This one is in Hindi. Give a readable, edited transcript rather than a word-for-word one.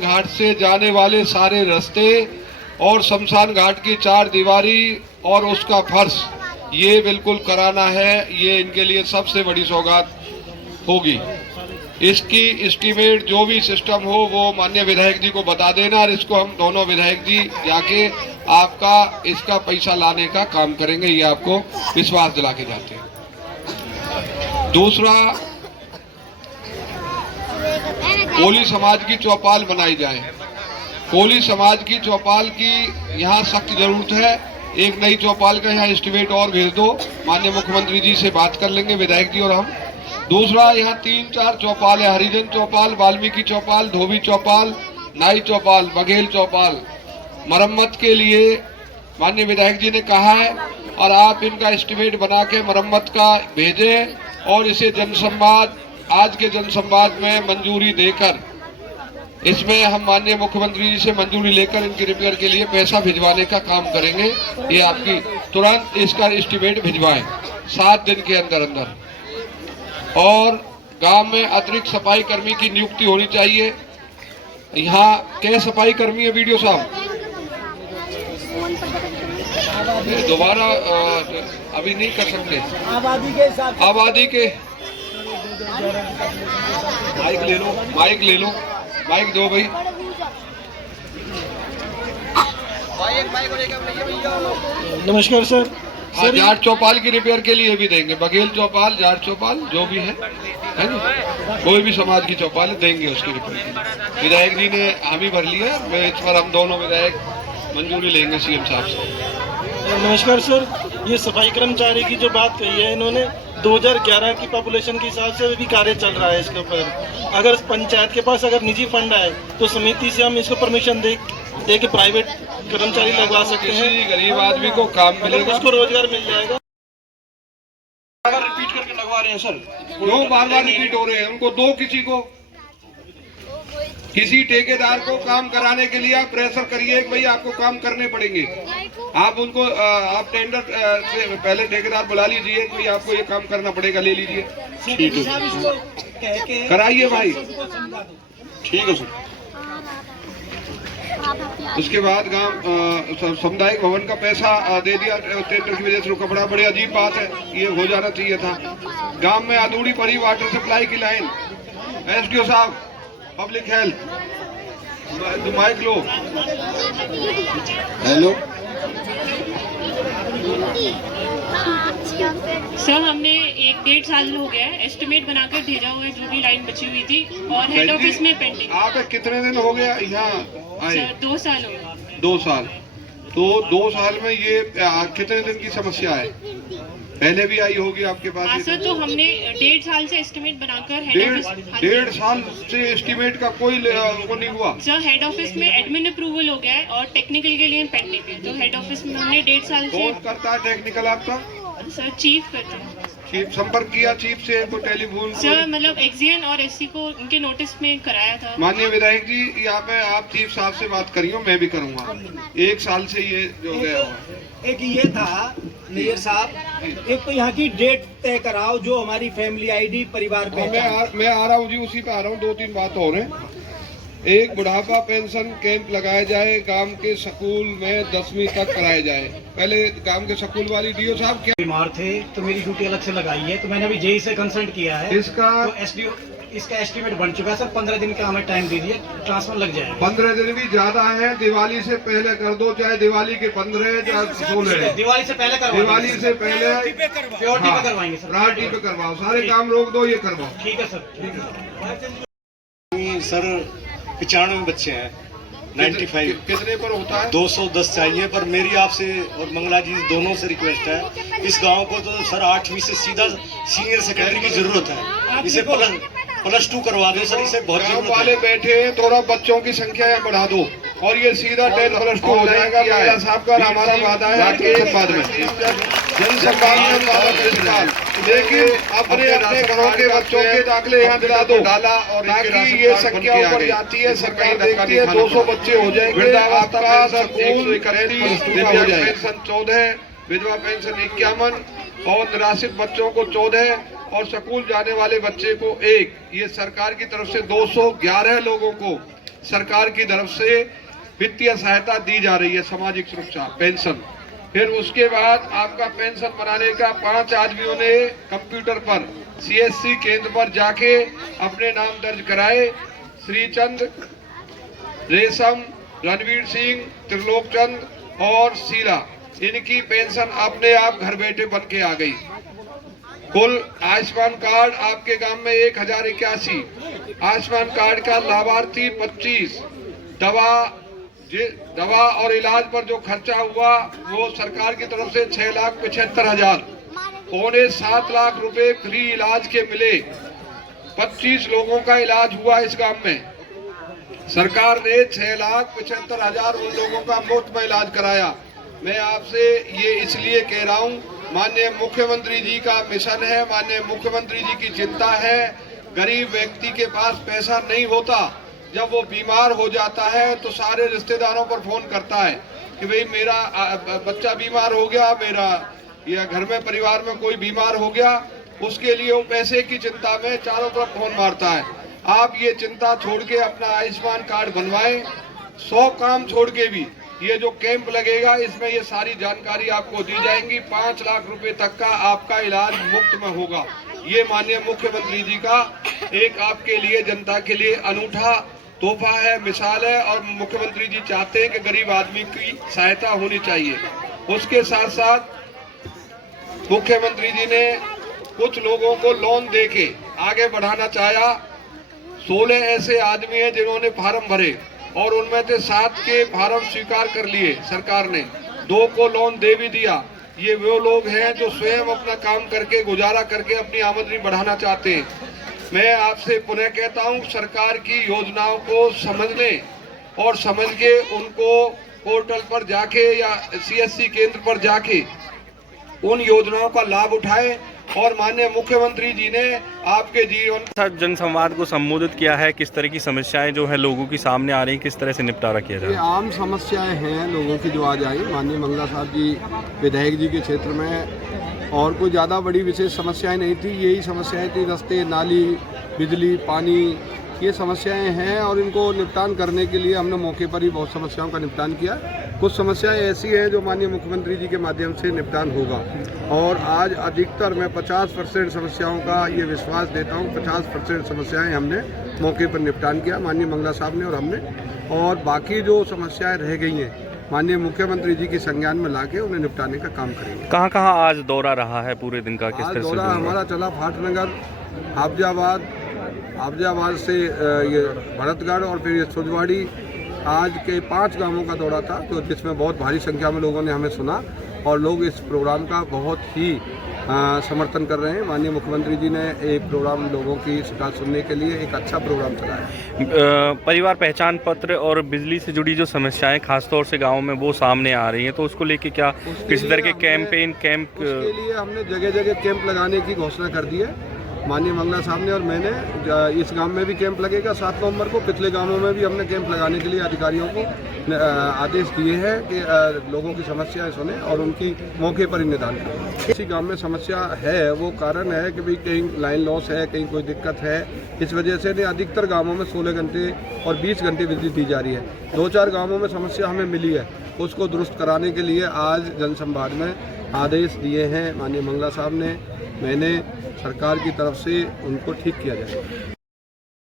घाट से जाने वाले सारे रास्ते और शमशान घाट की 4 दीवारी और उसका फर्श ये बिल्कुल कराना है। ये इनके लिए सबसे बड़ी सौगात होगी। इसकी एस्टीमेट जो भी सिस्टम हो वो माननीय विधायक जी को बता देना और इसको हम दोनों विधायक जी जाके आपका इसका पैसा लाने का काम करेंगे, ये आपको विश्वास दिला के जाते हैं। दूसरा, कोली समाज की चौपाल बनाई जाए। कोली समाज की चौपाल की यहाँ सख्त जरूरत है। एक नई चौपाल का यहाँ एस्टीमेट और भेज दो, माननीय मुख्यमंत्री जी से बात कर लेंगे विधायक जी और हम। दूसरा, यहाँ 3-4 चौपाल है, हरिजन चौपाल, वाल्मीकि चौपाल, धोबी चौपाल, नाई चौपाल, बघेल चौपाल। मरम्मत के लिए माननीय विधायक जी ने कहा है और आप इनका एस्टीमेट बना के मरम्मत का भेजें और इसे जनसंवाद, आज के जनसंवाद में मंजूरी देकर इसमें हम माननीय मुख्यमंत्री जी से मंजूरी लेकर इनकी रिपेयर के लिए पैसा भिजवाने का काम करेंगे। ये आपकी तुरंत इसका एस्टीमेट भिजवाएं 7 दिन के अंदर अंदर। और गांव में अतिरिक्त सफाई कर्मी की नियुक्ति होनी चाहिए। यहाँ क्या सफाई कर्मी है वीडियो साहब? दोबारा अभी नहीं कर सकते, आबादी के माइक ले लो, माइक ले लो, माइक दो भाई। नमस्कार सर। हाँ, जाट चौपाल की रिपेयर के लिए भी देंगे, बघेल चौपाल, जाट चौपाल जो भी है ना, कोई भी समाज की चौपाल देंगे उसकी रिपेयर। विधायक जी ने हामी भर लिया, मैं इस पर हम दोनों विधायक मंजूरी लेंगे सीएम साहब से। नमस्कार सर, ये सफाई कर्मचारी की जो बात कही है इन्होंने, 2011 की पॉपुलेशन के हिसाब से भी कार्य चल रहा है इसके ऊपर। अगर पंचायत के पास अगर निजी फंड आए तो समिति से हम इसको परमिशन दे के प्राइवेट कर्मचारी लगवा सकते हैं। किसी गरीब आदमी को काम मिलेगा, उसको रोजगार मिल जाएगा। रिपीट करके लगवा रहे हैं सर, क्यों बार-बार रिपीट हो रहे हैं? उनको दो, किसी ठेकेदार को काम कराने के लिए आप प्रेशर करिए कि भाई आपको काम करने पड़ेंगे। आप उनको आप टेंडर से पहले ठेकेदार बुला लीजिए कि भाई आपको ये काम करना पड़ेगा, ले लीजिए, ठीक है, कराइए भाई, ठीक है सर। उसके बाद गांव सामुदायिक भवन का पैसा दे दिया टेंडर की वजह से, कपड़ा, बड़ी अजीब बात है, ये हो जाना चाहिए था। गांव में अधूरी पड़ी वाटर सप्लाई की लाइन, एसडीओ साहब, पब्लिक हेल्थ, माइक लो। हेलो सर, हमने 1-1.5 साल हो गया है एस्टिमेट बनाकर भेजा हुआ है, जो भी लाइन बची हुई थी, और हेड ऑफिस में पेंडिंग। आप कितने दिन हो गया यहाँ आए? सर 2 साल हो गए। 2 साल। तो 2 साल में ये कितने दिन की समस्या है? पहले भी आई होगी आपके पास? हाँ सर, तो हमने 1.5 साल से एस्टिमेट बनाकर हेड ऑफिस, 1.5 साल से एस्टिमेट का कोई वो नहीं हुआ? सर हेड ऑफिस में एडमिन अप्रूवल हो गया है और टेक्निकल के लिए पेंडिंग है, तो हेड ऑफिस में हमने 1.5 साल से। कौन करता है टेक्निकल आपका? सर चीफ करते हैं। चीफ संपर्क किया चीफ से, को टेलीफोन? सर मतलब एक्सियन और एससी को उनके नोटिस में कराया था। माननीय विधायक जी, यहाँ पे आप चीफ साहब से बात करियो, मैं भी करूँगा। 1 साल से ये जो गया हुआ, एक ये था मेयर साहब, एक तो यहाँ की डेट तय कराओ जो हमारी फैमिली आईडी परिवार पे। मैं आ रहा हूँ जी, उसी पे आ रहा हूँ। 2-3 बात हो रहे हैं। एक बुढ़ापा पेंशन कैंप लगाया जाए, गांव के स्कूल में 10वीं तक कराया जाए। पहले गांव के स्कूल वाली डीओ साहब क्या बीमार थे तो मेरी ड्यूटी अलग से लगाई है, तो मैंने अभी जेई से कंसल्ट किया है। इसका तो एसडीओ, इसका एस्टीमेट बन चुका है सर, 15 दिन का हमें टाइम दे दिए, ट्रांसफर लग जाएगा। 15 दिन भी ज्यादा है, दिवाली से पहले कर दो, चाहे दिवाली के 15 या 16। दिवाली से पहले करवाएंगे, दिवाली से पहले प्योरिटी पे करवाएंगे सर, प्रायोरिटी पे करवाओ, सारे काम रोक दो, ये करवाओ। ठीक है सर, ठीक है सर। 95 बच्चे हैं, 95। कितने पर होता है? 210 चाहिए, पर मेरी आपसे और मंगला जी दोनों से रिक्वेस्ट है, इस गांव को तो सर 8वीं से सीधा सीनियर सेकेंडरी की जरूरत है, इसे +2 करवा दो सर, इसे बहुत जरूरत वाले है। बैठे हैं, थोड़ा बच्चों की संख्या यहाँ बढ़ा दो और ये सीधा 10+2 हो जाएगा। मेरा साहब का हमारा वादा है कि जनसंवाद में देखिए अपने घरों के बच्चों के दाखिले यहाँ दिला दो, ताकि ये संख्या ऊपर जाती है, सरकार देखती है, 200 बच्चे हो जाएंगे, आपका स्कूल 31 हो जाए। पेंशन 14, विधवा पेंशन 51 और निराश्रित बच्चों को 14 और स्कूल जाने वाले बच्चे को 1। ये सरकार की तरफ से 211 लोगों को सरकार की तरफ से वित्तीय सहायता दी जा रही है, सामाजिक सुरक्षा पेंशन। फिर उसके बाद आपका पेंशन बनाने का 5 आदमियों ने कंप्यूटर पर CSC केंद्र पर जाके अपने नाम दर्ज कराए। श्रीचंद, रेशम, रणवीर सिंह, त्रिलोक चंद और शीला, इनकी पेंशन अपने आप घर बैठे बन के आ गई। कुल आयुष्मान कार्ड आपके गांव में 1081, आयुष्मान कार्ड का लाभार्थी 25, दवा और इलाज पर जो खर्चा हुआ वो सरकार की तरफ से 6,75,000, पौने 7 लाख रुपए फ्री इलाज के मिले। 25 लोगों का इलाज हुआ इस गांव में। सरकार ने 6,75,000 उन लोगों का मुफ्त में इलाज कराया। मैं आपसे ये इसलिए कह रहा हूँ, माननीय मुख्यमंत्री जी का मिशन है, माननीय मुख्यमंत्री जी की चिंता है। गरीब व्यक्ति के पास पैसा नहीं होता, जब वो बीमार हो जाता है तो सारे रिश्तेदारों पर फोन करता है कि भाई मेरा बच्चा बीमार हो गया, मेरा या घर में परिवार में कोई बीमार हो गया, उसके लिए वो पैसे की चिंता में चारों तरफ फोन मारता है। आप ये चिंता छोड़ के अपना आयुष्मान कार्ड बनवाएं। 100 काम छोड़ के भी ये जो कैंप लगेगा इसमें ये सारी जानकारी आपको दी जाएंगी। 5 लाख रुपए तक का आपका इलाज मुफ्त में होगा। ये माननीय मुख्यमंत्री जी का एक आपके लिए, जनता के लिए अनूठा तोहफा है, मिसाल है। और मुख्यमंत्री जी चाहते हैं कि गरीब आदमी की सहायता होनी चाहिए। उसके साथ साथ मुख्यमंत्री जी ने कुछ लोगों को लोन देके आगे बढ़ाना चाहा। 16 ऐसे आदमी हैं जिन्होंने फार्म भरे और उनमें से 7 के फार्म स्वीकार कर लिए सरकार ने, 2 को लोन दे भी दिया। ये वो लोग हैं जो स्वयं अपना काम करके, गुजारा करके अपनी आमदनी बढ़ाना चाहते हैं। मैं आपसे पुनः कहता हूं, सरकार की योजनाओं को समझने और समझ के उनको पोर्टल पर जाके या CSC केंद्र पर जाके उन योजनाओं का लाभ उठाएं। और माननीय मुख्यमंत्री जी ने आपके जीवन जनसंवाद को संबोधित किया है। किस तरह की समस्याएं जो है लोगों के सामने आ रही हैं, किस तरह से निपटारा किया जाए? ये आम समस्याएं हैं लोगों की जो आज आई। माननीय मंगला साहब जी विधायक जी के क्षेत्र में और कोई ज़्यादा बड़ी विशेष समस्याएं नहीं थी। यही समस्याएं थी, रास्ते, नाली, बिजली, पानी, ये समस्याएं हैं और इनको निपटान करने के लिए हमने मौके पर ही बहुत समस्याओं का निपटान किया। कुछ समस्याएं ऐसी हैं जो माननीय मुख्यमंत्री जी के माध्यम से निपटान होगा और आज अधिकतर मैं 50% समस्याओं का ये विश्वास देता हूँ। 50% समस्याएं हमने मौके पर निपटान किया, माननीय मंगला साहब ने और हमने। और बाकी जो समस्याएं रह गई हैं माननीय मुख्यमंत्री जी के संज्ञान में लाके उन्हें निपटाने का काम करेंगे। कहाँ आज दौरा रहा है पूरे दिन का? किस तरह से दौरा हमारा चला? फाटनगर, आबजाबाद से ये भरतगढ़ और फिर ये सुजवाड़ी, आज के 5 गांवों का दौरा था, तो जिसमें बहुत भारी संख्या में लोगों ने हमें सुना और लोग इस प्रोग्राम का बहुत ही समर्थन कर रहे हैं। माननीय मुख्यमंत्री जी ने एक प्रोग्राम लोगों की शिकायत सुनने के लिए एक अच्छा प्रोग्राम चलाया। परिवार पहचान पत्र और बिजली से जुड़ी जो समस्याएं खासतौर से गाँव में वो सामने आ रही हैं, तो उसको लेके क्या किसी तरह के कैंप उसके लिए हमने जगह जगह कैंप लगाने की घोषणा कर दी है माननीय मंगला साहब ने और मैंने। इस गांव में भी कैंप लगेगा 7 नवंबर को। पिछले गांवों में भी हमने कैंप लगाने के लिए अधिकारियों को आदेश दिए हैं कि लोगों की समस्याएं सुने और उनकी मौके पर ही निदान करें। किसी गांव में समस्या है, वो कारण है कि भाई कहीं लाइन लॉस है, कहीं कोई दिक्कत है, इस वजह से अधिकतर गाँवों में 16 घंटे और 20 घंटे बिजली दी जा रही है। 2-4 गाँवों में समस्या हमें मिली है, उसको दुरुस्त कराने के लिए आज जनसंवाद में आदेश दिए हैं माननीय मंगला साहब ने, मैंने। सरकार की तरफ से उनको ठीक किया जाए।